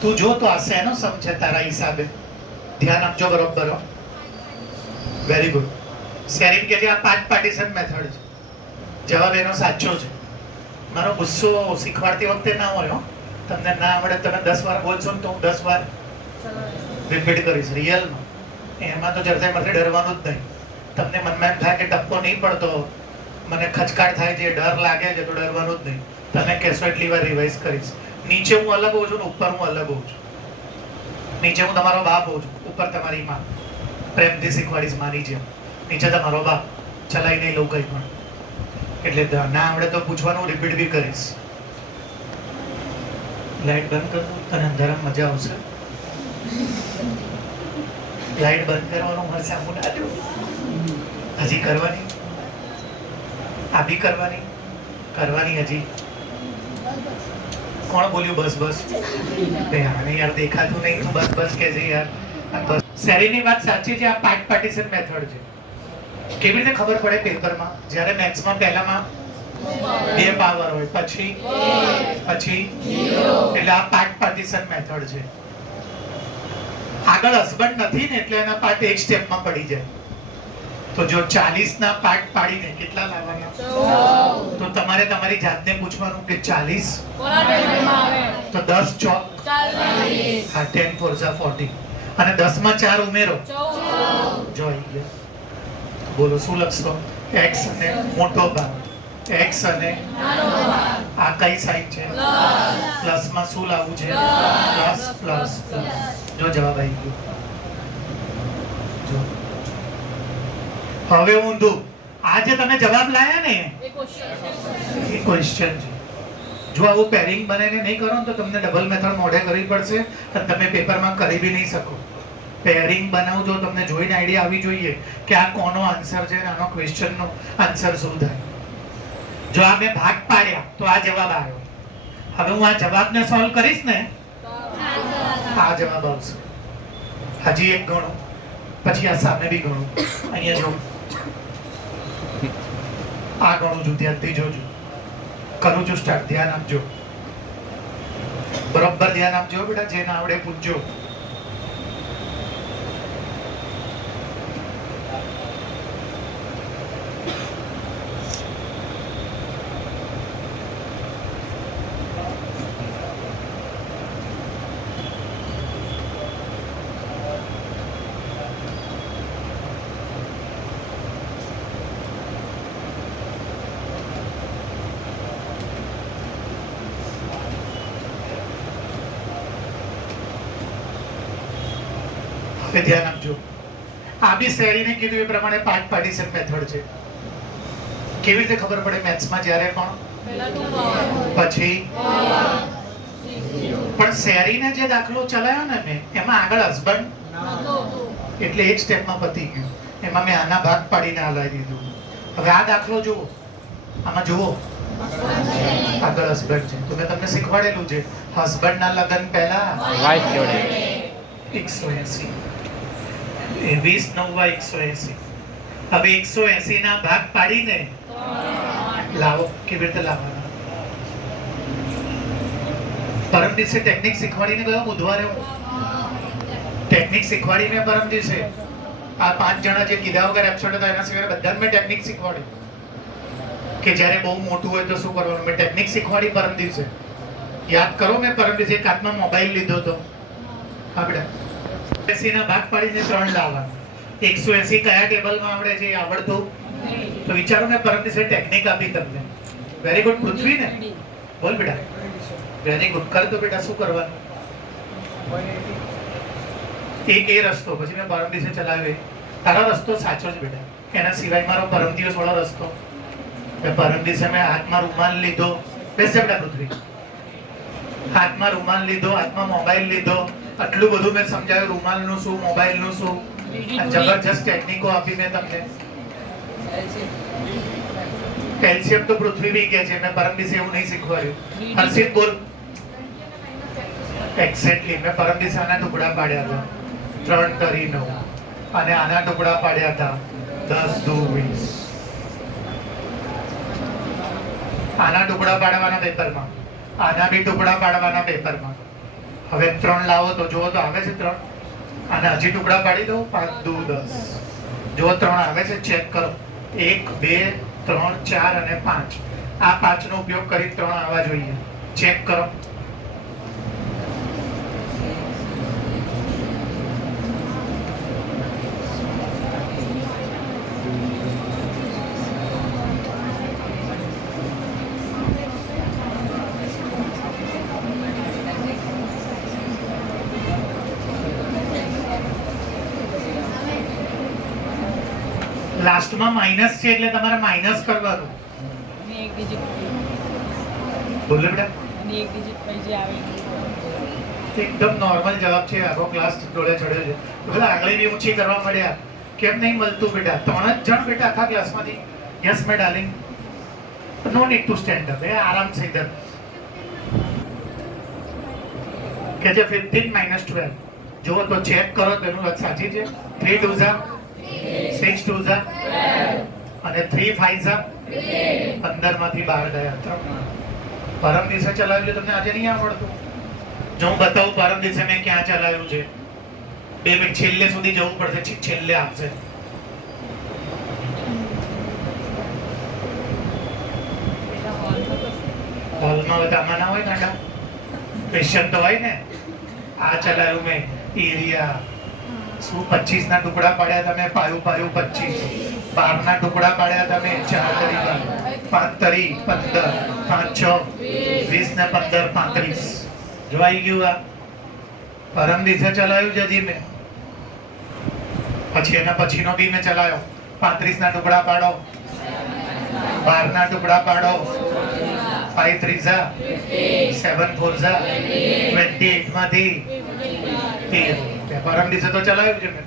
તું જો તો આ શેનો સમ છે તારા હિસાબે? ધ્યાન આપજો બરોબર. Very good. શેરિંગ કે છે આ 5 પાર્ટીશન મેથડ છે. જવાબ એનો સાચો છે. મારો ગુસ્સો શીખવાડતી વખતે ના હોય હો. તમને ના આવડે તમે 10 વાર બોલશો ને તો હું 10 વાર રિપીટ કરીશ. રિયલમાં એમાં તો જરસે મરસે ડરવાનું જ નહીં. તમને મનમાં એમ થાય કે ટપ્પો નહીં પડતો, મને ખચકાટ થાય છે, ડર લાગે છે, તો ડરવાનું જ નહીં. તમે કહેશો એટલી વાર રિવાઇઝ કરીશ. નીચે હું અલગ હોઉં છું ને ઉપર હું અલગ હોઉં છું. નીચે હું તમારો બાપ હોઉં છું, ઉપર તમારી માં. પ્રેમથી શીખવાડીશ મારી જેમ. નીચે તમારો બાપ, ચલાઈ નહીં લઉં કંઈ પણ. એટલે ના આવડે તો પૂછવાનું, રિપીટ બી કરીશ. લાઈટ બંધ કર દઉં, તને અંધારામાં મજા આવશે. લાઈટ બંધ કરવાનું મારે સામું ના જોવું. હજી કરવાની, આ બી કરવાની, કરવાની હજી. કોણ બોલ્યું બસ બસ? આને યાર દેખાતું નહીં, તું બસ બસ કે છે યાર. બસ શેરીની વાત સાચી છે. આ 5 પાર્ટીશન મેથડ છે. કેવી રીતે ખબર પડે પેપરમાં? જ્યારે મેથ્સમાં પહેલામાં 2 પાવર હોય, પછી એટલે આ 5 પાર્ટીશન મેથડ છે. આગળ હસબન્ડ નથી ને એટલે એના પાર્ટ એક સ્ટેપમાં પડી જાય. તો જો 40 ના પાર્ટ પાડીને કેટલા લાવવાના? તો તમારે તમારી જાતને પૂછવાનું કે 40 તો 10 ચોક 40. હા, 10 4 40 અને 10 માં 4 ઉમેરો 14. જોઈ લે. બોલો શું લખશો? x અને મોટો ભાગ, x અને નાનો ભાગ. આ કઈ સાઈન છે? પ્લસ માં શું લાવવું છે? Plus plus plus. જો જવાબ આવી ગયો. જો હવે ઊંધું. આ જે તમે જવાબ લાયા ને એ ક્વેશ્ચન છે. જો આવું પેરિંગ બનાવીને નહીં કરો તો તમને ડબલ મેથડ મોઢે કરવી પડશે અને તમે પેપરમાં કરી બી નહીં શકો. પેરિંગ બનાવજો, તમને જોઈને આઈડિયા આવી જોઈએ કે આ કોનો આન્સર છે અને આનો ક્વેશ્ચનનો આન્સર શું થાય. જો આ મેં ભાગ પાડ્યા તો આ જવાબ આવ્યો. હવે હું આ જવાબને સોલ્વ કરીશ ને આ જવાબ આવશે. હજી એક ગણું, પછી આ સામે બી ગણું. અહીંયા જો આ ગણું છું, ધ્યાનથી જોજો. કરું છું સ્ટાર્ટ, ધ્યાન આપજો. બરોબર ધ્યાન આપજો બેટા. જે ના આવડે પૂછજો. ધ્યાન આપજો. આ બી શેરીને કીધું એ પ્રમાણે 5 પાર્ટીશન મેથડ છે. કેવી રીતે ખબર પડે મેથ્સમાં? જ્યારે પણ પછી પણ શેરીને જે દાખલો ચલાવ્યો ને મેં એમાં આગળ હસબન્ડ એટલે એક સ્ટેપમાં પતી ગયું. એમાં મેં આના ભાગ પાડીને હલાવી દીધું. હવે આ દાખલો જુઓ, આમાં જુઓ આગળ હસબન્ડ છે. તો મેં તમને શીખવાડેલું છે હસબન્ડના લગ્ન પહેલા વાઇફ જોડે 180. 20 9 180. હવે 180 ના ભાગ પાડીને લાવો. કેવી રીતે લાવવાના? પરમ દિવસે ટેકનિક શીખવાડીને ગયો બુધવારે હું. ટેકનિક શીખવાડીને પરમ દિવસે આ 5 જણા જે કીધા વગર એબ્સેન્ટ હતા એના સિવાય બધાને મેં ટેકનિક શીખવાડી કે જ્યારે બહુ મોટું હોય તો શું કરવાનું. મેં ટેકનિક શીખવાડી પરમ દિવસે. યાદ કરો, મેં પરમ દિવસે એક હાથમાં મોબાઈલ લીધો હતો. હા બેટા, 180 ના ભાગ પાડીને 3 લાવવાના. 180 કયા ટેબલમાં આવડે છે એ આવડતું તો વિચારો ને પરમ દિવસે ટેકનિક આપી તમને. વેરી ગુડ પૃથ્વી ને, બોલ બેટા. Very good. કર તો બેટા શું કરવાનું? એક એ રસ્તો પછી મેં પરમ દિવસે ચલાવ્યો. તારો રસ્તો સાચો જ બેટા. એના સિવાય મારો પરમ દિવસ વાળો રસ્તો. પરમ દિવસે મેં હાથમાં રૂમાલ લીધો. બેસ બેટા પૃથ્વી. હાથમાં રૂમાલ લીધો, હાથમાં મોબાઈલ લીધો. આટલું બધું મેં સમજાવ્યું, રૂમાલનું શું, મોબાઈલનું શું. જબરજસ્ત ટેકનિકો આપી મેં તમને. કેલ્શિયમ તો પૃથ્વી બી કે છે. મેં પરમ દિવસે એવું નહીં શીખવાડ્યું. હર્ષિત બોલ. એક્ઝેક્ટલી મેં પરમ દિવસે આના ટુકડા પાડ્યા હતા 3 તરી 9 અને આના ટુકડા પાડ્યા હતા 10 દુ 20. આના ટુકડા પાડવાના પેપરમાં, આના બી ટુકડા પાડવાના પેપરમાં. હવે 3 લાવો તો જુઓ તો આવે છે 3. અને હજી ટુકડા પાડી દઉં. 5 દુ 10. જો 3 આવે છે ચેક કરો. 1 2 3 4 અને 5. આ 5 નો ઉપયોગ કરી 3 આવવા જોઈએ. ચેક કરો. લાસ્ટમાં માઇનસ છે એટલે તમારે માઇનસ કરવાનું. અને એક ડિજિટ બોલો બેટા. અને એક ડિજિટ પછી આવે એકદમ નોર્મલ જવાબ છે. આખો ક્લાસ ડોળે ચડ્યો છે. બધા આંગળી બી ઊંચી કરવા મળ્યા. કેમ નહીં મળતું બેટા? 3 જ જણ બેટા આખા ક્લાસમાંથી. Yes my darling. No need to stand up. આરામ से इधर કે જે 15 - 12 જો તો ચેક કરો તેનું વાત સાચી છે. 3 2 ઝા 6 2 ઝા અને 3 5 ઝા 15 માંથી 12 ગયા. પરમ દિવસે ચલાવ્યું તમને આજે નહીં આવડતું. જો હું બતાવું પરમ દિવસે મેં ક્યાં ચલાવ્યું છે. 2 મિનિટ છેલ્લે સુધી જવું પડશે. છેલ્લે આવશે. હોલમાં બધામાં ના હોય ગાંડા. ક્વેશ્ચન તો હોય ને. આ ચલાવ્યું મેં એરિયા શું 25 ના ટુકડા પાડ્યા તમે. પાયું 25. 12 ના ટુકડા પાડ્યા તમે. 4 તરી 5 તરી 15 5 6 20 ને 15 35. જોવાઈ ગયું. આ પરમ દિવસે ચલાવ્યું છે હજી મેં. પછી એના પછીનો બી મેં ચલાવ્યો. 35 ના ટુકડા પાડો. 12 ના ટુકડા પાડો. 5 3 ઝા 7 4 ઝા 28 માંથી 13. પરમ દિવસે તો ચલાવ્યું છે મેં.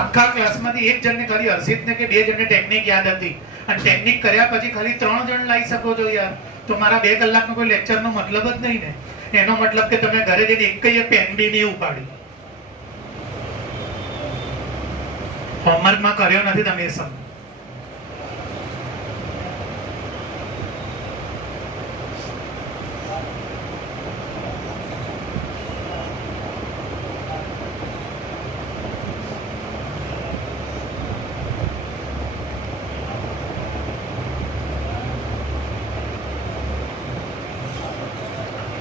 આખા ક્લાસમાંથી એક જણને ખાલી હર્ષિતને કે 2 જણને ટેકનિક યાદ હતી. અને ટેકનિક કર્યા પછી ખાલી 3 જણ લાવી શકો છો યાર. તો મારા 2 કલાકનો કોઈ લેક્ચરનો મતલબ જ નહીં ને. એનો મતલબ કે તમે ઘરે જઈને એકય પેન બી નહીં ઉપાડી. હોમવર્કમાં કર્યો નથી તમે એ સમજો.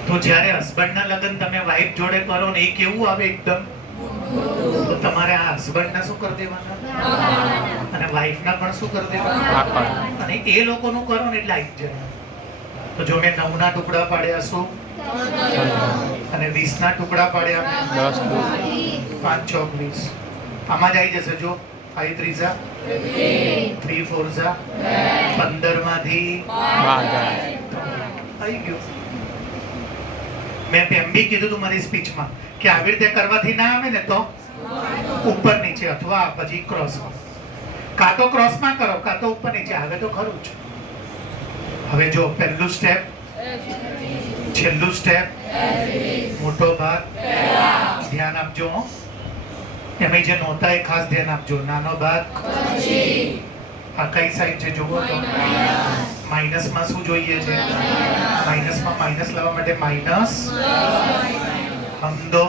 તો જ્યારે હસબન્ડના લગ્ન તમે વાઈફ જોડે કરો ને એ કેવું આવે એકદમ. તો તમારે આ હસબન્ડના શું કરી દેવાના અને વાઈફના પણ શું કરી દેવાના. અને એ લોકોનું કરો ને એટલે આવી જાય. તો જો મેં 9 ના ટુકડા પાડ્યા શું અને 20 ના ટુકડા પાડ્યા 10 5 6 20. આમાં જ આવી જશે. જો 5 3 ઝા 3 4 ઝા 15 માંથી 12 આવી ગયું. મેં એમ બી કીધું તું મારી સ્પીચમાં કે આવી રીતે કરવાથી ના આવે ને તો ઉપર નીચે અથવા પછી ક્રોસમાં. કાં તો ક્રોસમાં કરો કાં તો ઉપર નીચે. આવે તો ખરું જ. હવે જો પહેલું સ્ટેપ, છેલ્લું સ્ટેપ, મોટો ભાગ. ધ્યાન આપજો. એમાં જે નહોતા એ ખાસ ધ્યાન આપજો. નાનો ભાગ. આ કઈ સાઈડ છે જુઓ તો. માઇનસમાં શું જોઈએ છે? માઇનસમાં માઇનસ લાવવા માટે માઇનસ હમદો.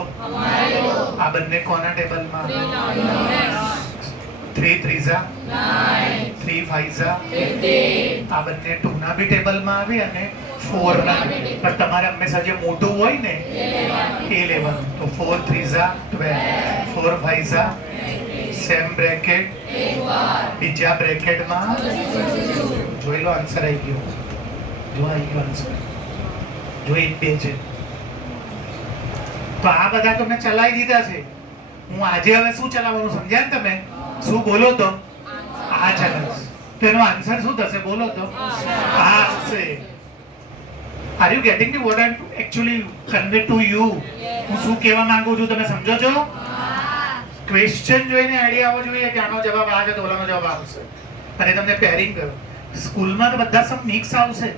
આ બંને કોના ટેબલમાં? 3 3 ઝા 3 5 ઝા. આ બંને 2 ના બી ટેબલમાં આવે અને 4 ના. પણ તમારે હંમેશા જે મોટું હોય ને એ લેવાનું. તો 4 3 ઝા 12 4 5 ઝા સેમ બ્રેકેટ બીજા બ્રેકેટમાં. જોઈ લો આન્સર આવી ગયો. જો આવી ગયો આન્સર. જો 1 2 છે. તો આ બધા તમને ચલાવી દીધા છે. હું આજે હવે શું ચલાવવાનું સમજ્યા ને તમે? શું બોલો તો? આ ચલાવીશ. તો એનો આન્સર શું થશે બોલો તો? આ આવશે. Are you getting me what I am actually convey to you? હું શું કહેવા માંગુ છું તમે સમજો છો? ક્વેશ્ચન જોઈને આઈડિયા આવવો જોઈએ કે આનો જવાબ આ છે તો ઓલાનો જવાબ આવશે. અને તમને પેરિંગ કરો. સ્કૂલમાં તો બધા સમ મિક્સ આવશે.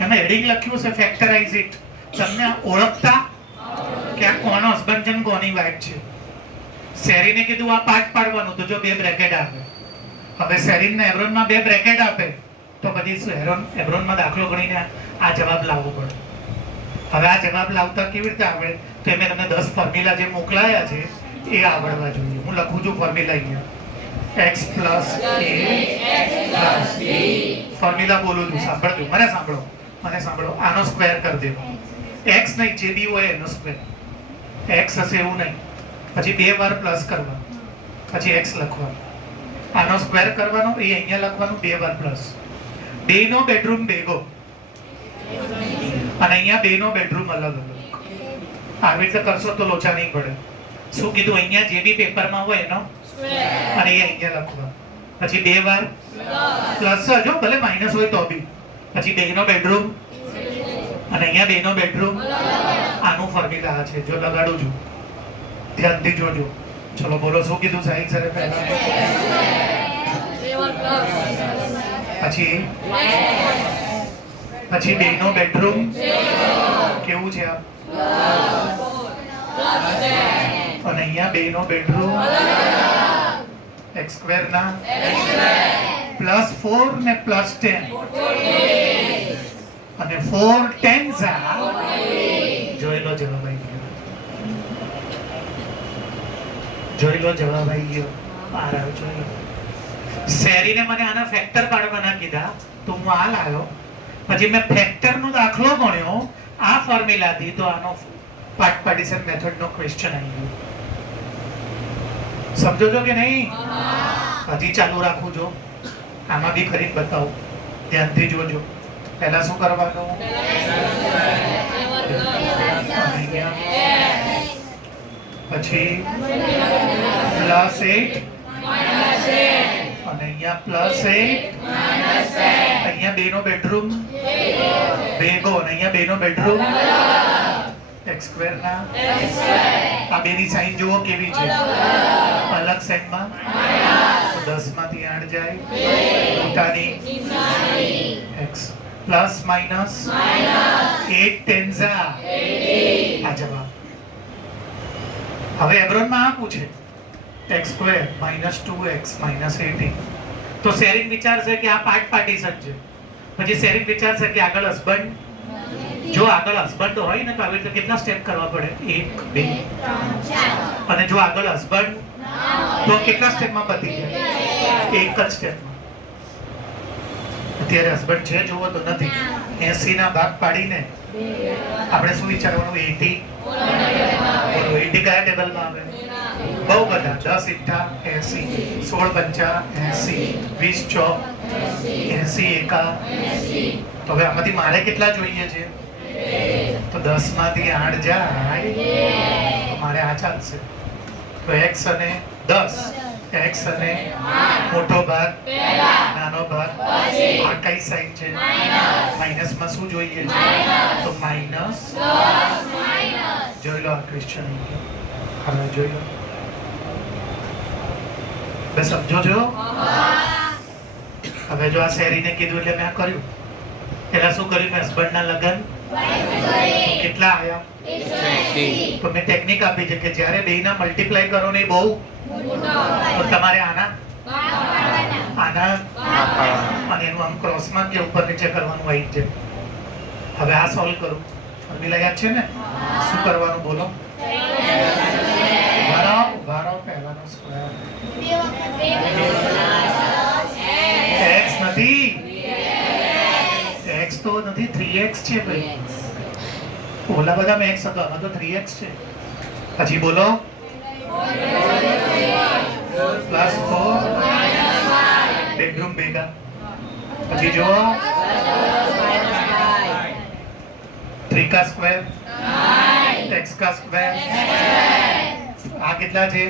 એમાં હેડિંગ લખ્યું છે ફેક્ટરાઇઝ ઇટ. તમને ઓળખતા કે આ કોનો હસબન્ડ છે ને કોની વાઈફ છે. શેરીને કીધું આ પાર્ટ પાડવાનું તો જો 2 બ્રેકેટ આપે. હવે શેરીનના એબ્રોનમાં 2 બ્રેકેટ આપે તો પછી શું એબ્રોનમાં દાખલો ગણીને આ જવાબ લાવવો પડે. હવે આ જવાબ લાવતા કેવી રીતે આવડે? તો મેં તમને 10 ફોર્મ્યુલા જે મોકલાયા છે એ આવડવા જોઈએ. હું લખું છું ફોર્મ્યુલા અહીંયા. x plus a plus b. Formula બોલું છું, સાંભળજો. મને સાંભળો. આનો સ્ક્વેર કરી દેવો. x નહીં, જે બી હોય એનો સ્ક્વેર. x હશે એવું નહીં. પછી 2 વાર પ્લસ કરવા, પછી x લખવાનું. આનો સ્ક્વેર કરવાનો, એ અહીંયા લખવાનું, 2 વાર પ્લસ. 2 નો બેડરૂમ ભેગો અને અહીંયા 2 નો બેડરૂમ અલગ અલગ. આવી રીતે કરશો તો લોચા નહીં પડે. શું કીધું? અહીંયા જે બી પેપરમાં હોય એનો અને એ અહીંયા લખવા. પછી 2 વાર પ્લસ જ હો, ભલે માઇનસ હોય તો બી. પછી 2 નો બેડરૂમ અને અહીંયા 2 નો બેડરૂમ. આનું ફોર્મ્યુલા આ છે. જો લગાડું છું, ધ્યાનથી જોજો. ચલો બોલો, શું કીધું સાહેબ સરે પહેલા? પછી 2 નો બેડરૂમ કેવું છે આ? અને અહીંયા 2 નો બેડરૂમ x સ્ક્વેર ના +4 ને +10 અને 4 10s જોઈ લો જવાબ આવી ગયો. જોઈ લો જવાબ આવી ગયો. બહાર આવ્યો. જોઈ લો. શેરીને મને આના ફેક્ટર કાઢવાના કીધા તો હું આ લાવ્યો. પછી મેં ફેક્ટર નો દાખલો ગણ્યો આ ફોર્મ્યુલાથી, તો આનો પાર્ટ પાર્ટીશન મેથડ નો ક્વેશ્ચન આવી ગયો. સમજો છો કે નહીં? હજી ચાલુ રાખું છો. આમાં બી ખરીદ બતાવું, ધ્યાનથી જોજો. પહેલા શું કરવાનું? પછી +8 અને અહીંયા +8. અહીંયા 2 નો બેડરૂમ ભેગો અને અહીંયા 2 નો બેડરૂમ x સ્ક્વેર ના. આ બેની સાઈન જુઓ કેવી છે, અલગ સાઈડમાં. 10 માંથી 8 જાય, મોટાની x પ્લસ માઇનસ 8 10s આ જવાબ. હવે એબ્રોનમાં આ પૂછે x સ્ક્વેર -2x -18. તો શેરિંગ વિચારશે કે આ પાર્ટ પાર્ટીશન છે. પછી શેરિંગ વિચારશે કે આગળ હસબન્ડ, જો આગળ હસબન્ડ હોય ને તો આવી રીતે કેટલા સ્ટેપ કરવા પડે? 1 2 3 અને જો આગળ હસબન્ડ તો કેટલા સ્ટેપમાં પતી જાય? એક જ સ્ટેપમાં. અત્યારે હસબન્ડ છે જોવો તો નથી. 80 ના ભાગ પાડીને આપણે શું વિચારવાનું? 80. 80 કયા ટેબલમાં આવે? બહુ બધા. 10 * 80, 16 * 80, 20 * 80 તો હવે આમાંથી મારે કેટલા જોઈએ છે? તો 10 માંથી 8 જાય તો મારે આ ચાલશે. તો x અને 10, x અને મોટો ભાગ નાનો ભાગ. આ કઈ સાઈન છે? માઇનસ માં શું જોઈએ છે? તો માઇનસ. જોઈ લો આ ક્વેશ્ચન. હવે જોઈ લો. બે સમજો છો? હવે જો આ શેરીને કીધું એટલે મેં આ કર્યું. પેલા શું કર્યું? મેં હસબન્ડના લગન કેટલા આયા? તો મેં ટેકનિક આપી છે કે જ્યારે બેયના મલ્ટીપ્લાય કરો ને બહુ તો તમારે આના અને એનું આમ ક્રોસમાં કે ઉપર નીચે કરવાનું હોય છે. હવે આ સોલ્વ કરું. ફોર્મ્યુલા યાદ છે ને? શું કરવાનું બોલો? વારો પહેલાનો સ્ક્વેર. x નથી, x તો નથી, 3x છે ભાઈ. ઓલા બધામાં x હતો, આમાં તો 3x છે. પછી બોલો +4 બેડરૂમ ભેગા. પછી જો 3 का स्क्वायर x का स्क्वायर. આ કેટલા છે?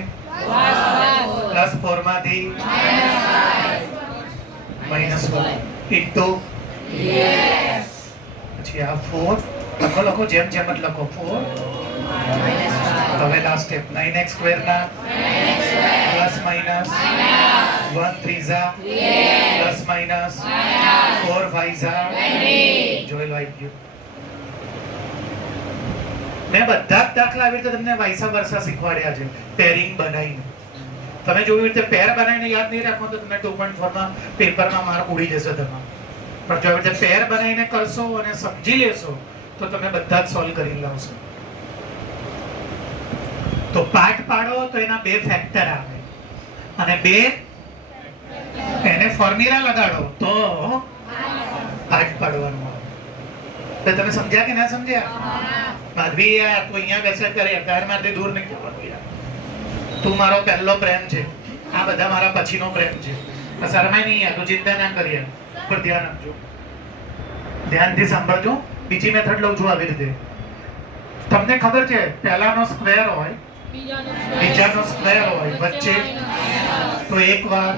+4 માંથી -1 ઇન્ટુ પછી આ 4 લખો જેમ જેમ જ લખો 4. હવે લાસ્ટ સ્ટેપ 9x² ના પ્લસ માઇનસ 1 3 પ્લસ માઇનસ 4 5 જોઈ લો આવી ગયું. મેં બધા જ દાખલા આવી રીતે તમને વાઇસા વર્સા શીખવાડ્યા છે પેરિંગ બનાવીને. તમે જોયું રીતે પેર બનાવીને યાદ નહીં રાખો તો તમને 2.4 માં પેપરમાં માર્ક ઉડી જશે તમારો. પણ જો આવી રીતે પેર બનાવીને કરશો અને સમજી લેશો તો તો તમે બધા જ સોલ્વ કરી લાવશો. તો પાર્ટ પાડો તો એના બે ફેક્ટર આવે અને બે એને ફોર્મ્યુલા લગાડો તો પાર્ટ પાડવાનું આવે. તો તમે સમજ્યા કે ના સમજ્યા? માધવી યાર તું અહીંયા બેસે કરે તાર મારથી દૂર નહીં જવાનું યાર. તું મારો પહેલો પ્રેમ છે, આ બધા મારા પછીનો પ્રેમ છે. શરમાય નહીં યાર, તું ચિંતા ના કરી યાર. પર ધ્યાન આપજો, ધ્યાનથી સાંભળજો. બીજી મેથડ લઉં છું આવી રીતે. તમને ખબર છે પહેલાનો સ્ક્વેર હોય, બીજાનો સ્ક્વેર હોય, વચ્ચે તો એક વાર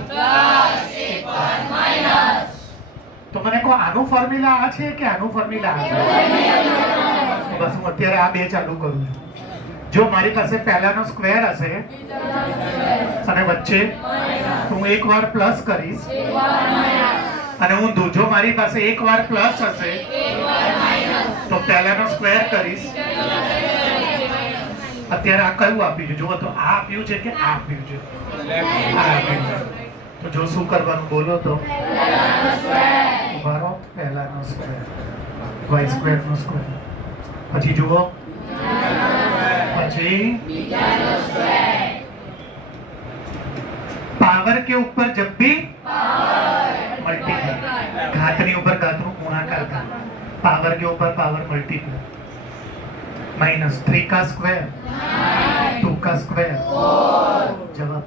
તો મને કહો આનું ફોર્મ્યુલા આ છે કે આનું ફોર્મ્યુલા આ છે? બસ હું અત્યારે આ બે ચાલુ કરું છું. જો મારી પાસે પહેલાનો સ્ક્વેર હશે અને વચ્ચે તો હું એક વાર પ્લસ કરીશ અને ઊંધું. જો મારી પાસે એક વાર પ્લસ હશે તો પહેલાનો સ્ક્વેર કરીશ. અત્યારે આ કયું આપ્યું છે? જુઓ તો આ આપ્યું છે કે આ આપ્યું છે? આ આપ્યું છે. તો જો શું કરવાનું બોલો તો ઉભારો પહેલાનો સ્ક્વેર, y સ્ક્વેર નો સ્ક્વેર, પછી જુઓ પછી पावर के ऊपर जब भी मल्टीप्लाई, घातनी ऊपर घातનું गुणाकार था, पावर के ऊपर पावर मल्टीप्लाई, माइनस 3 का स्क्वायर 2 का स्क्वायर જવાબ.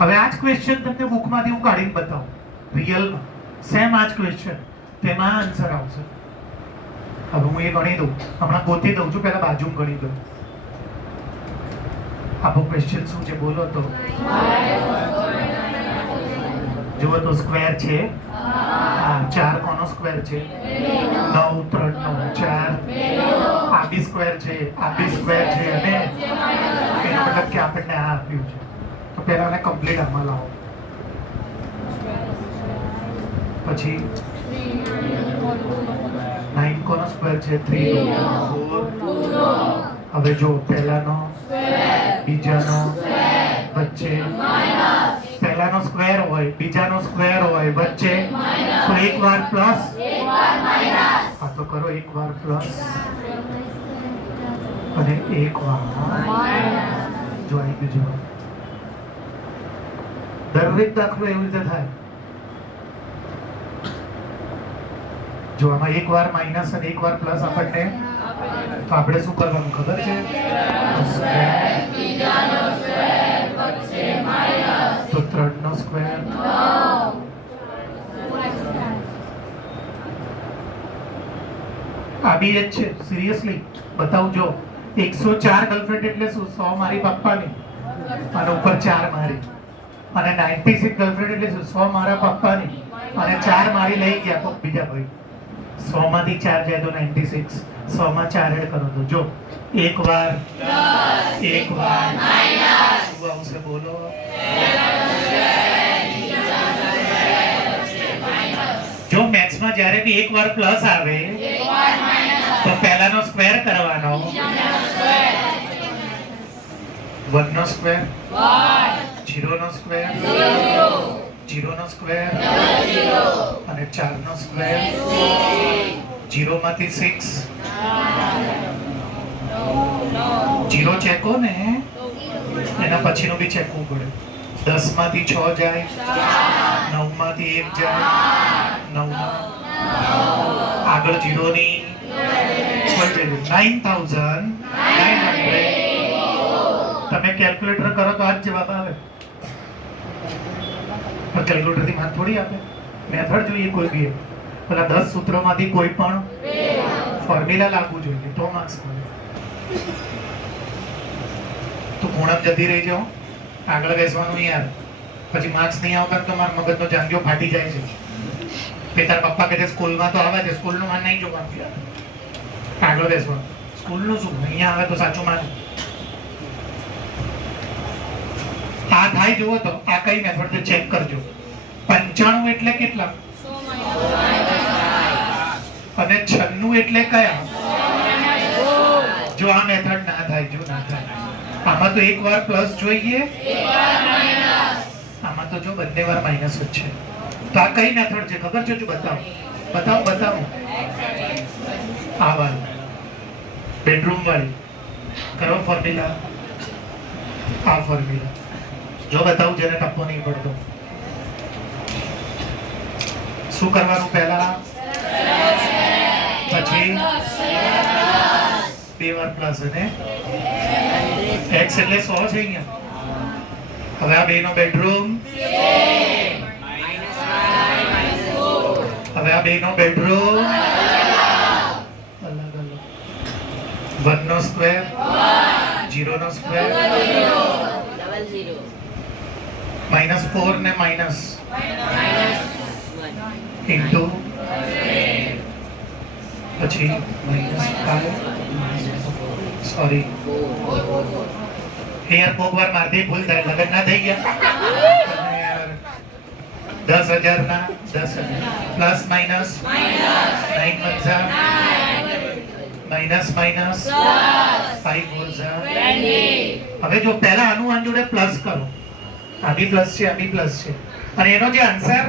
હવે આ જ ક્વેશ્ચન તમને બુકમાંથી હું કાઢીને બતાવું. રિયલમાં સેમ આ જ ક્વેશ્ચન, તેમાં આન્સર આવશે. હવે હું એ ગણી દઉં, હમણાં ગોતી દઉં છું, પહેલા બાજુ ગણી દઉં. આપો ક્વેશ્ચન શું છે બોલો તો. જુઓ તો સ્ક્વેર છે, હા 4 કોનો સ્ક્વેર છે? 9 3 9 4. આ બી સ્ક્વેર છે, આ બી સ્ક્વેર છે અને એનો મતલબ કે આપણને આ આપ્યું છે. તો પહેલા એને કમ્પ્લીટ આમાં લાવો. પછી 9 કોનો સ્ક્વેર છે? 3 4. હવે જો પહેલાનો બીજાનો વચ્ચે, પહેલાનો સ્ક્વેર હોય બીજાનો સ્ક્વેર હોય વચ્ચે તો એક વાર પ્લસ, હા તો કરો એક વાર પ્લસ અને એક વાર જો આવી ગયું જવાબ. દરેક દાખલો એવી રીતે થાય. જો આમાં એક વાર માઇનસ અને એક વાર પ્લસ આપણને, તો આપણે શું કરવાનું ખબર છે? તો 3 નો સ્ક્વેર આ બી જ છે. સિરિયસલી બતાવું જો 104 ગર્લફ્રેન્ડ એટલે શું? 100 મારી પપ્પાની અને ઉપર 4 મારી. અને 96 ગર્લફ્રેન્ડ એટલે શું? 100 મારા પપ્પાની અને 4 મારી લઈ ગયા તો બીજા ભાઈ. 100 માંથી 4 જાય તો 96, 100 માં 4 એડ કરો તો જો એક વાર માઇનસ શું આવશે બોલો? જો મેથ્સમાં જ્યારે બી એક વાર પ્લસ આવે તો પહેલાનો સ્ક્વેર કરવાનો, 1 નો સ્ક્વેર 0 નો સ્ક્વેર 0 નો સ્ક્વેર અને 4 નો સ્ક્વેર. 0 માંથી 6, 0 ચેકો ને એના પછીનું બી ચેકવું પડે. 10 માંથી 6 જાય, 9 માંથી 1 જાય, 9 આગળ 0 ની 9,900. તમે કેલ્ક્યુલેટર કરો તો આ જ જવાબ આવે. પણ કેલ્ક્યુલેટર થી માર્ક થોડી આપે. મેથડ જોઈએ કોઈ બી. પેલા 10 સૂત્રોમાંથી કોઈ પણ ફોર્મ્યુલા લાગુ જોઈએ તો માર્ક્સ મળે. તો ગુણક જતી રહી જાઓ, આગળ બેસવાનું નહીં યાર. પછી માર્ક્સ નહીં આવતા તો મારા મગજનો જાંઘિયો ફાટી જાય છે. તારા પપ્પા કહે છે સ્કૂલમાં તો આવે છે, સ્કૂલનું માન નહીં જોવાનું યાર. આગળ બેસવાનું. સ્કૂલનું શું, અહીંયા આવે તો સાચું માન. આ થાય જુઓ તો આ કઈ મેથડ છે ચેક કરજો. 95 એટલે કેટલા? અને 96 એટલે કયા? જો આ મેથડ ના થાય, જો ના થાય. આમાં તો એક વાર પ્લસ જોઈએ, આમાં તો જો બંને વાર માઇનસ જ છે. તો આ કઈ મેથડ છે ખબર છે? જો બતાવો. આ વાળી બેડરૂમ વાળી કરો ફોર્મ્યુલા આ ફોર્મ્યુલા જો બતાવું જેને ટપ્પો નહીં પડતો શું કરવાનું પહેલા પછી બે વાર પ્લસ અને x એટલે 100 છે અહીંયા હવે આ બેનો બેડરૂમ હવે આ બેનો બેડરૂમ અલગ અલગ 1 નો સ્ક્વેર 0 નો સ્ક્વેર -4 ને માઇનસ ઇન્ટુ પછી -5 સોરી યાર કોક વાર મારથી ભૂલ થાય લગન ના થઈ ગયા 10,000 ના 10,000 પ્લસ માઇનસ 9 વત્તા માઇનસ 5 વત્તા હવે જો પહેલા આનું આન જોડે પ્લસ કરો આ બી પ્લસ છે આ બી પ્લસ છે અને એનો જે આન્સર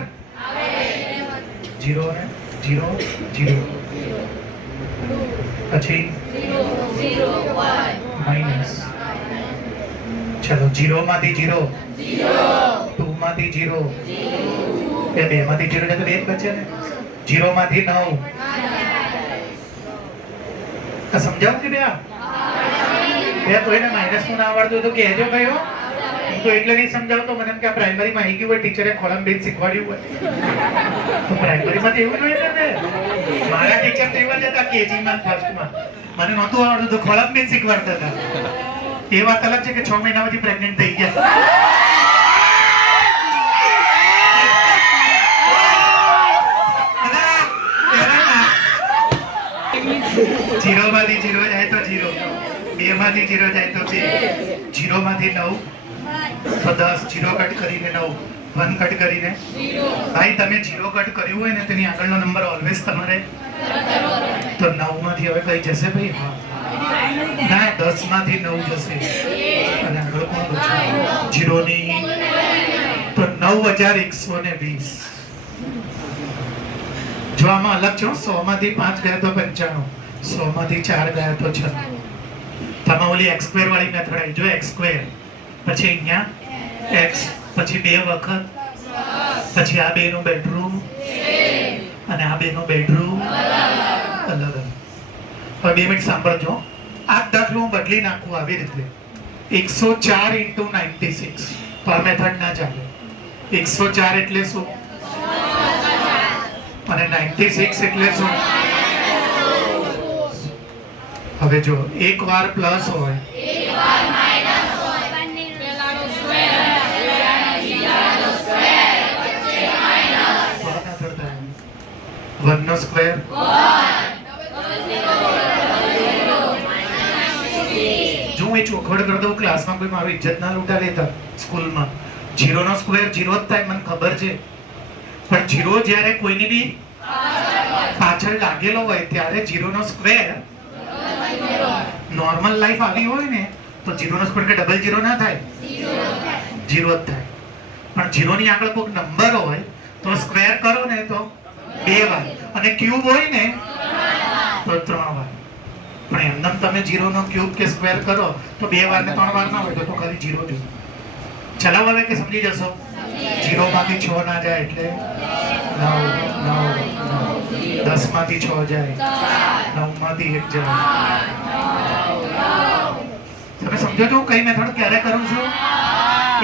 0 ને 0 0 પછી માઇનસ ચલો 0 માંથી 0 2 માંથી 0 એ 2 માંથી 0 એટલે 2 બચે ને 0 માંથી 9 આ સમજાવ કે બે કોઈને માઇનસ નું ના આવડતું હોય તો કહેજો ભાઈ હો હું તો એટલે નહીં સમજાવતો મને એમ કે આ પ્રાઇમરી માં આવી ગયું હોય ટીચરે કોલમ બેઝ શીખવાડ્યું હોય તો પ્રાઇમરી માં તો એવું જોઈએ ને મારા ટીચર તો એવા જ હતા કેજી માં ફર્સ્ટ માં મને નહોતું આવડતું તો કોલમ બેઝ શીખવાડતા હતા એ વાત અલગ છે કે 6 મહિના પછી પ્રેગ્નન્ટ થઈ ગયા જીરો માંથી 0 જાય તો 0 2 માંથી 0 જાય તો 2 0 માંથી 9 તો 10 0 કટ કરીને 9 1 કટ કરીને ભાઈ તમે 0 કટ કર્યું હોય ને તેની આગળનો નંબર ઓલવેઝ તમારે તો 9 માંથી હવે કઈ જશે ભાઈ હા ના 10 માંથી 9 જશે અને આગળ કોણ બચે 0 ની તો 9120 જો આમાં અલગ છે 100 માંથી 5 ગયા તો 95 100 માંથી 4 ગયા તો 96 તમે ઓલી x સ્ક્વેર વાળી મેથડ આવી જો x સ્ક્વેર પછી અહીંયા x પછી 2 વખત પછી આ બે નો બેડરૂમ અને આ બે નો બેડરૂમ અલગ અલગ હવે 2 મિનિટ સાંભળજો આ દાખલો હું બદલી નાખું આવી રીતે 104 * 96 તો આ મેથડ ના ચાલે 104 એટલે શું અને 96 એટલે શું હવે જો એક વાર પ્લસ હોય એક વાર માઈનસ હોય પહેલાનો સ્ક્વેર બીજાનો સ્ક્વેર વચ્ચે માઈનસ 1 નો સ્ક્વેર 1 જો હું એ ચોખવટ કરી દઉં ક્લાસમાં કોઈ મારું ઇજ્જત ના લૂંટા લેતા સ્કૂલમાં 0 નો સ્ક્વેર 0 જ થાય મને ખબર છે પણ 0 જ્યારે કોઈની બી પાછળ લાગેલો હોય ત્યારે 0 નો સ્ક્વેર નોર્મલ લાઈફ આવી હોય ને તો 0 નો સ્ક્વેર કે ડબલ 0 ના થાય 0 જ થાય પણ 0 ની આગળ કોઈક નંબર હોય તો સ્ક્વેર કરો ને તો 2 વાર અને ક્યુબ હોય ને તો 3 વાર પણ એમનેમ તમે 0 નો ક્યુબ કે સ્ક્વેર કરો તો 2 વાર ને 3 વાર ના હોય તો ખાલી 0 જ ચલાવ હવે કે સમજી જશો 0 માંથી 6 ના જાય એટલે 9 10 માંથી 6 જાય 9 માંથી 1 જાય તમે સમજો છો કઈ મેથડ ક્યારે કરું છું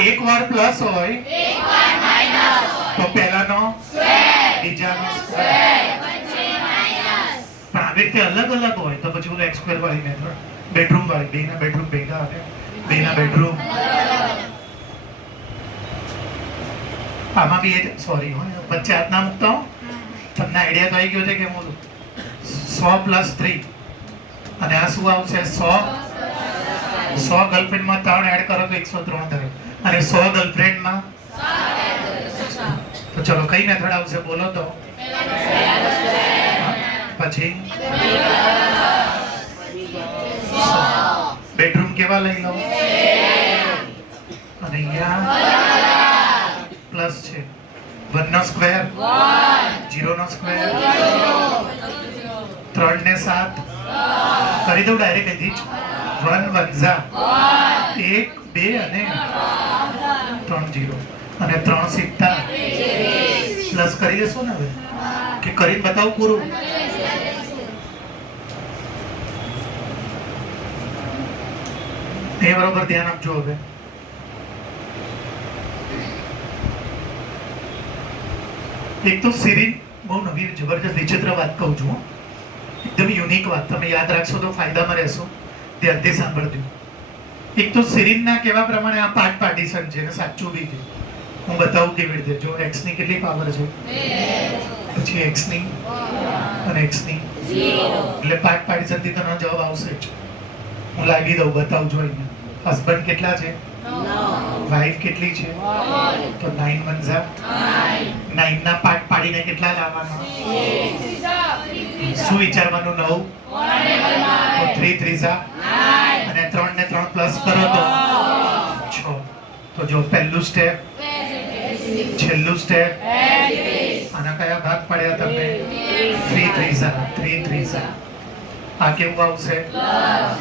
એક વાર પ્લસ હોય એક વાર માઈનસ તો પહેલાનો સ્ક્વેર બીજાનો સ્ક્વેર વચ્ચે માઈનસ પણ આવી રીતે અલગ અલગ હોય તો પછી ઓલો x સ્ક્વેર વાળી મેથડ બેડરૂમ વાળી બેના બેડરૂમ ભેગા આવે બેના બેડરૂમ આમાં બી સોરી વચ્ચે હાથ ના મૂકતા હો તમને આઈડિયા તો આવી ગયો છે કે હું 100 + 3 અને આ શું આવશે 100 ગર્લફ્રેન્ડમાં 3 એડ કરો તો 103 થાય અને 100 ગર્લફ્રેન્ડમાં તો ચલો કઈ મેથડ આવશે બોલો તો પછી બેડરૂમ કેવા લઈ લો અને અહીંયા પ્લસ છે 1 નો સ્ક્વેર 0 નો સ્ક્વેર 3 ને 7 કરી દઉં ડાયરેક્ટ અહીંથી જ 1 વંઝા 1 2 અને 3 0 અને 3 સિત્તા પ્લસ કરી દેશો ને હવે કે કરીને બતાવું પૂરું એ બરોબર ધ્યાન આપજો હવે એક તો સિરીન બહુ નવી જબરજસ્ત વિચિત્ર વાત કહું છું હો. એકદમ યુનિક વાત તમે યાદ રાખશો તો ફાયદામાં રહેશો ધ્યાનથી સાંભળજો એક તો સિરીનના કહેવા પ્રમાણે આ પાર્ટ પાર્ટીશન છે ને સાચું બી છે હું બતાવું કેવી રીતે જો x ની કેટલી પાવર છે પછી x ની અને x ની એટલે પાર્ટ પાર્ટીશન થી તને જવાબ આવશે જ હું લાગી દઉં બતાવજો અહીંયા હસબન્ડ કેટલા છે વાઇફ કેટલી છે તો 9 વંઝા 9 ના પાર્ટ પાડીને કેટલા લાવવાના શું વિચારવાનું 9 તો 3 ત્રીજા અને 3 ને 3 પ્લસ કરો તો 6 તો જો પહેલું સ્ટેપ છેલ્લું સ્ટેપ આના કયા ભાગ પડ્યા તમે 3 ત્રીજા આ કેવું આવશે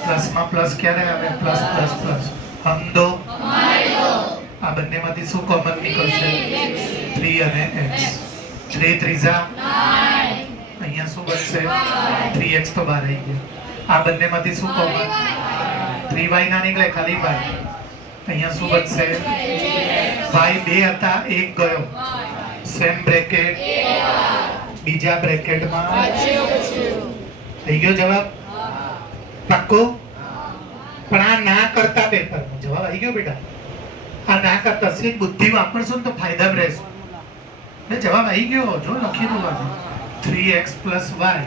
પ્લસ માં પ્લસ ક્યારે આવે પ્લસ પ્લસ પ્લસ હમ દો આ બંનેમાંથી શું કોમન નીકળશે 3 અને x 3 ત્રીજા અહીંયા શું બનશે 3x તો બહાર આવી ગયો આ બંનેમાંથી શું કોમન 3y ના નીકળે ખાલી y અહીંયા શું બનશે y બે હતા એક ગયો સેમ બ્રેકેટ બીજા બ્રેકેટમાં થઈ ગયો જવાબ પાક્કો પણ આ ના કરતા પેપરમાં જવાબ આવી ગયો બેટા આ ના કરતા સિર્ફ બુદ્ધિ વાપરશો ને તો ફાયદામાં રહેશો ને જવાબ આવી ગયો જો લખી દો 3x y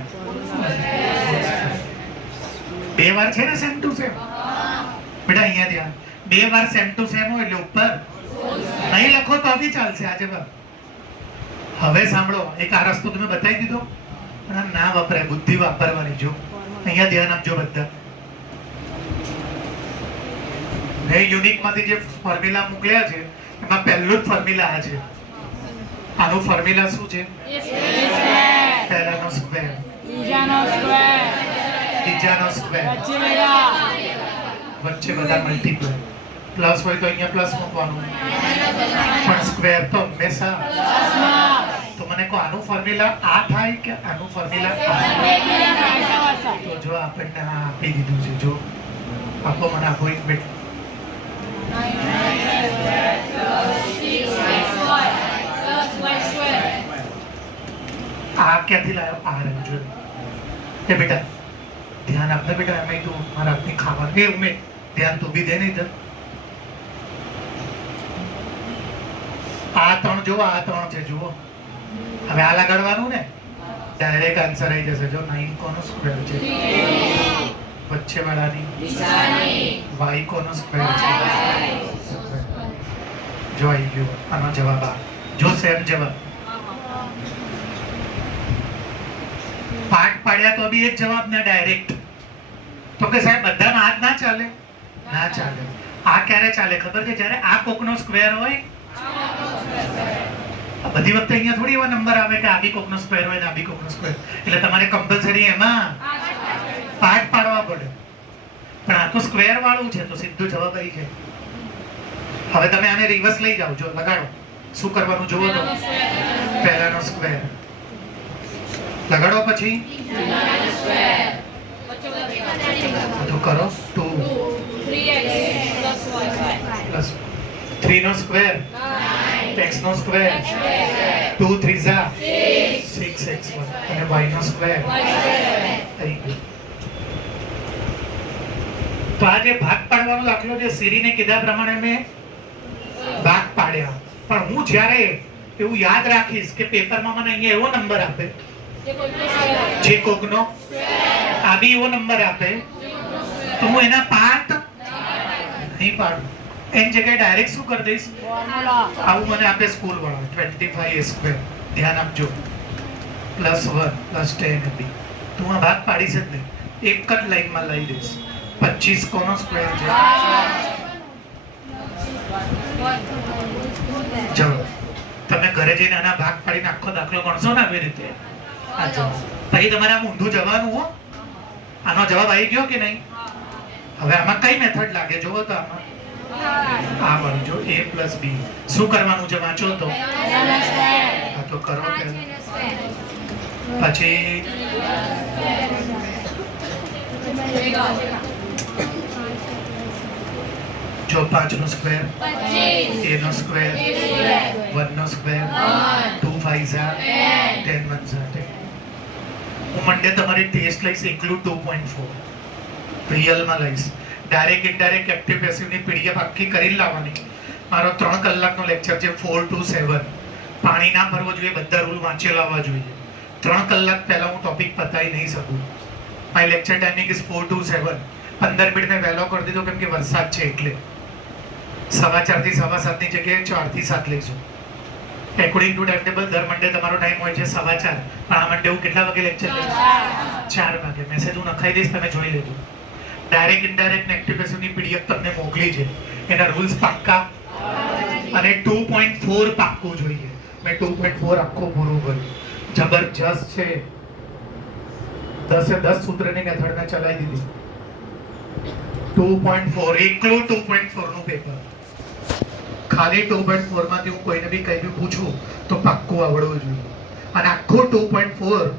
બે વાર છે ને સેમ ટુ સેમ બેટા અહીંયા ધ્યાન બે વાર સેમ ટુ સેમ હોય એટલે ઉપર નહીં લખો તો બી ચાલશે આ જવાબ હવે સાંભળો એક આ રસ્તો તમે બતાવી દીધો પણ આ ના વપરાય બુદ્ધિ વાપરવાની જો અહીંયા ધ્યાન આપજો બધા મેં યુનિક માંથી જે ફોર્મ્યુલા મોકલ્યા છે એમાં પહેલું જ ફોર્મ્યુલા આ છે આનું ફોર્મ્યુલા શું છે પહેલાનો સ્ક્વેર બીજાનો સ્ક્વેર વચ્ચે બધા મલ્ટીપ્લાય પ્લસ હોય તો અહીંયા પ્લસ મૂકવાનું પણ સ્ક્વેર તો હંમેશા તો મને કહો આનું ફોર્મ્યુલા આ થાય કે આનું ફોર્મ્યુલા તો જો આપણને આ આપી દીધું છે જો આપો મને આપો એક મિનિટ આ ક્યાંથી લાવ્યો આ રહ્યો જો એ બેટા ધ્યાન આપને બેટા એમાં તું મારા હાથની ખાવાનું એ ઉમે ધ્યાન તું બી દે નહીં તો આ ત્રણ જુઓ આ ત્રણ છે જુઓ હવે આ લગાડવાનું ને ડાયરેક્ટ આન્સર આવી જશે જો 9 કોનો સ્ક્વેર છે વચ્ચે વાળાની y કોનો સ્ક્વેર છે જો આવી ગયો આનો જવાબ આ જો સેમ જવાબ પાઠ પાડ્યા તો બી એક જવાબ ને ડાયરેક્ટ તો કે સાહેબ બધાના હાથ ના ચાલે ના ચાલે આ ક્યારે ચાલે ખબર છે જ્યારે આ કોકનો સ્ક્વેર હોય બધી વખતે અહીંયા થોડી એવા નંબર આવે કે આ બી કોકનો સ્ક્વેર હોય ને આ બી કોકનો સ્ક્વેર એટલે તમારે કમ્પલસરી એમાં પાર્ટ પાડવા પડે પણ આ તો સ્ક્વેર વાળું છે તો સીધો જવાબ આવી જાય હવે તમે આને રિવર્સ લઈ જાઓ જો લગાડો શું કરવાનું જોવો તો પહેલાનો સ્ક્વેર લગાડો પછી બધું કરો 2 પ્લસ 3 નો સ્ક્વેર x નો સ્ક્વેર 2 3 6x1 અને y નો સ્ક્વેર તો આ જે ભાગ પાડવાનો દાખલો જે સિરીને કીધા પ્રમાણે મેં ભાગ પાડ્યા પણ હું જ્યારે એવું યાદ રાખીશ કે પેપરમાં મને અહીંયા એવો નંબર આપે જે કોકનો આ બી એવો નંબર આપે તો હું એના પાર્ટ નહીં પાડું એની જગ્યાએ ડાયરેક્ટ શું કરી દઈશ આવું મને આપે સ્કૂલ વાળા 25a² ધ્યાન આપજો +1 +10 બી તો હું આ ભાગ પાડીશ જ નહીં એક જ લાઈનમાં લઈ દઈશ 25 કોનો સ્ક્વેર છે ચલો તમે ઘરે જઈને આના ભાગ પાડીને આખો દાખલો ગણશો ને આવી રીતે આ જો પછી તમારે આમ ઊંધું જવાનું હો. આનો જવાબ આવી ગયો કે નહીં? હવે આમાં કઈ મેથડ લાગે જોવો તો આમાં આ વાળું જો a plus b શું કરવાનું છે વાંચો તો હા તો કરો પહેલા પછી જો 5 નો સ્ક્વેર a નો સ્ક્વેર 1 નો સ્ક્વેર 2 5 10 1 હું મંડે તમારી ટેસ્ટ લઈશ ઇન્ક્લુડ 2.4 રિયલમાં લઈશ. ડાયરેક્ટ ઇનડાયરેક્ટ એક્ટિવ પેસિવની પીડીએફ આખી કરી લાવવાની. મારો 3 કલાકનો લેક્ચર છે 4 to 7. પાણી ના ભરવો જોઈએ, બધા રૂલ વાંચેલા હોવા જોઈએ. 3 કલાક પહેલા હું ટોપિક પતાવી નહીં શકું. My lecture timing is 4 to 7. 15 minute મેં વહેલો કરી દીધો કેમ કે વરસાદ છે એટલે 4:15 થી 7:15 ની જગ્યાએ 4 થી 7 લઈશું. એકોર્ડિંગ ટુ ટાઈમ ટેબલ દર મંડે તમારો ટાઈમ હોય છે 4:15. પણ આ મંડે હું કેટલા વાગે લેક્ચર લઈશ? 4 વાગે. મેસેજ હું નખાઈ દઈશ, તમે જોઈ લેજો. ડાયરેક્ટ ઇનડાયરેક્ટ એક્ટિવ પેસિવની પીડીએફ તમને મોકલી છે. એના રૂલ્સ પાક્કા અને 2.4 પાક્કું જોઈએ. મેં 2.4 આખું પૂરું કર્યું. જબરજસ્ત છે. 10 સૂત્રની મેથડને ચલાવી દીધી. 2.4 એકલું 2.4 નું પેપર. ખાલી 2.4 માંથી હું કોઈને બી કંઈ બી પૂછું તો પાક્કું આવડવું જોઈએ. અને આખું 2.4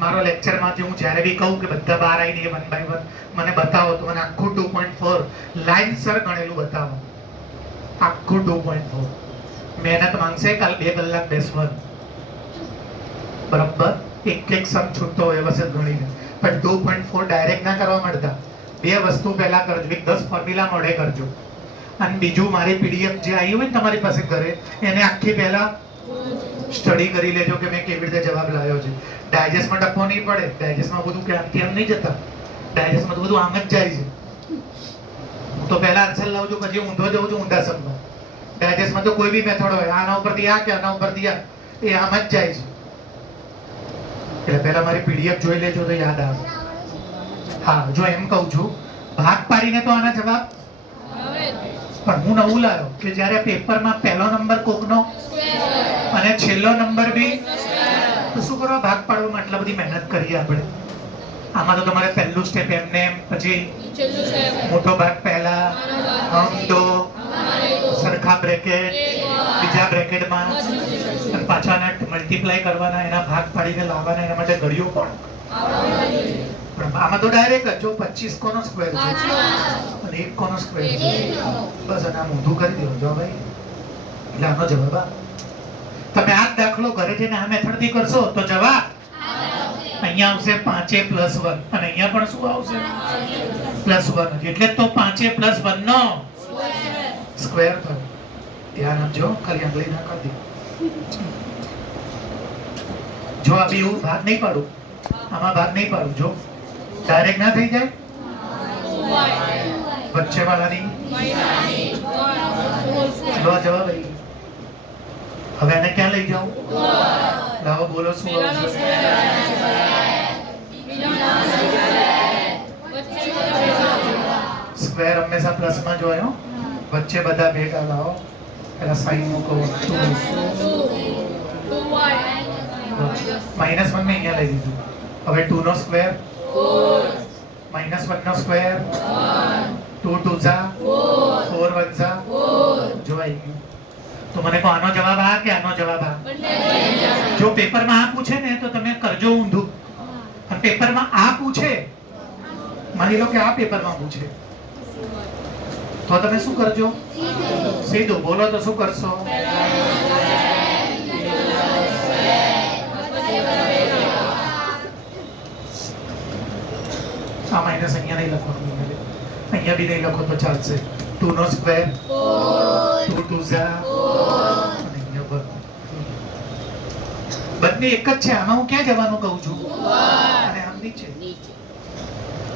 મારો લેક્ચર માંથી હું જ્યારે બી કહું કે બધા બહાર આવીને 1 by 1 મને બતાવો તો મને આખું 2.4 લાઈનસર ગણેલું બતાવો. આખું 2.4 મહેનત માંગશે. કાલ 2 કલાક બેસવાનું બરાબર. એક સમ છૂટતો વ્યવસ્થિત ગણીને. પણ 2.4 ડાયરેક્ટ ના કરવા મળતા. 2 વસ્તુ પહેલા કરજો. 10 ફોર્મ્યુલા મોઢે કરજો. અને બીજું મારી પીડીએફ જે આવી હોય ને તમારી પાસે ઘરે એને આખી પહેલા સ્ટડી કરી લેજો કે મેં કેવી રીતે જવાબ લાવ્યો છે. ડાયજેસ્ટમાં ટપવો નહીં પડે. ડાયજેસ્ટમાં બધું કે આમ નહીં જતા. ડાયજેસ્ટમાં તો બધું આમ જ જાય છે. હું તો પહેલા આન્સર લાવું છું પછી ઊંધો જઉં છું ઊંધા શબ્દમાં. ડાયજેસ્ટમાં તો કોઈ બી મેથડ હોય આના ઉપરથી આ કે આના ઉપરથી આ એ આમ જ જાય છે. એટલે પહેલા મારી પીડીએફ જોઈ લેજો તો યાદ આવે. હા જો એમ કહું છું ભાગ પાડીને તો આના જવાબ પણ હું નવું લાવ્યો કે જ્યારે પેપરમાં પહેલો નંબર કોકનો અને છેલ્લો નંબર બી તો શું કરવા ભાગ પાડવામાં આટલા બધી મહેનત કરીએ આપણે. આમાં તો તમારે પહેલું સ્ટેપ એમને એમ પછી મોટો ભાગ પહેલા દો સરખા બ્રેકેટ બીજા બ્રેકેટમાં અને પાછાના મલ્ટીપ્લાય કરવાના એના ભાગ પાડીને લાવવાના એના માટે ઘડિયો પણ આમાં તો ડાયરેક્ટ જો 25 કોનો સ્ક્વેર છે અને 1 કોનો સ્ક્વેર છે બસ અને આમ ઊંધું કરી દો જો ભાઈ એટલે આનો જવાબ આ. તમે આ દાખલો ઘરે જઈને આ મેથડ થી કરશો તો જવાબ અહીંયા આવશે 5a + 1 અને અહીંયા પણ શું આવશે +1 એટલે તો 5a + 1 નો સ્ક્વેર થયો. ધ્યાન આપજો ખાલી આંગળી ના કરી દો. જો આ બી હું ભાગ નહીં પાડું આમાં ભાગ નહીં પાડું જો ડાયરેક્ટ ના થઈ જાય વચ્ચે વાળાની લો જવાબ આવી. હવે આને ક્યાં લઈ જાઉં? લાવો બોલો શું આવશે? સ્ક્વેર હંમેશા પ્લસમાં જ હોય. વચ્ચે બધા ભેગા લાવો. પેલા સાઈન મૂકો. -1 મેં અહીંયા લઈ દીધું. હવે 2 નો સ્ક્વેર -1 નો સ્ક્વેર 2 2 જા 4 1 જા જો આવી ગયું. તો મને કહો આનો જવાબ આ કે આનો જવાબ આ? જો પેપરમાં આ પૂછે ને તો તમે કરજો ઊંધું. અને પેપરમાં આ પૂછે માની લો કે આ પેપરમાં પૂછે તો તમે શું કરજો? સીધું બોલો તો શું કરશો? આ માઇનસ અહીંયા નહીં લખવાનું. અહીંયા બી નહીં લખો તો ચાલશે. 2 નો સ્ક્વેર 2 2 ઝા અને અહીંયા બંને એક જ છે. આમાં હું ક્યાં જવાનું કહું છું? અને આમ નીચે.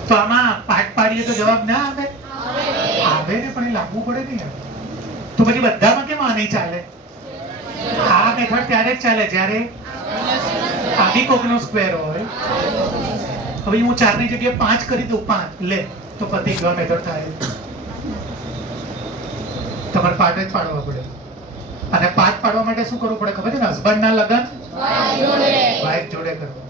તો આમાં પાઠ પાડીએ તો જવાબ ના આવે? આવે ને પણ એ લાગુ પડે નહીં. તો પછી બધામાં કેમ આ નહીં ચાલે? આ મેથડ ત્યારે જ ચાલે જ્યારે આ બી કોકનો સ્ક્વેર હોય. હવે હું 4 ની જગ્યાએ 5 કરી દઉં 5 લે તો પતિ ગયો મેથડ થાય. તમારે પાઠ જ પાડવા પડે. અને પાઠ પાડવા માટે શું કરવું પડે ખબર છે ને? હસબન્ડ ના લગન વાઇફ જોડે કરવા.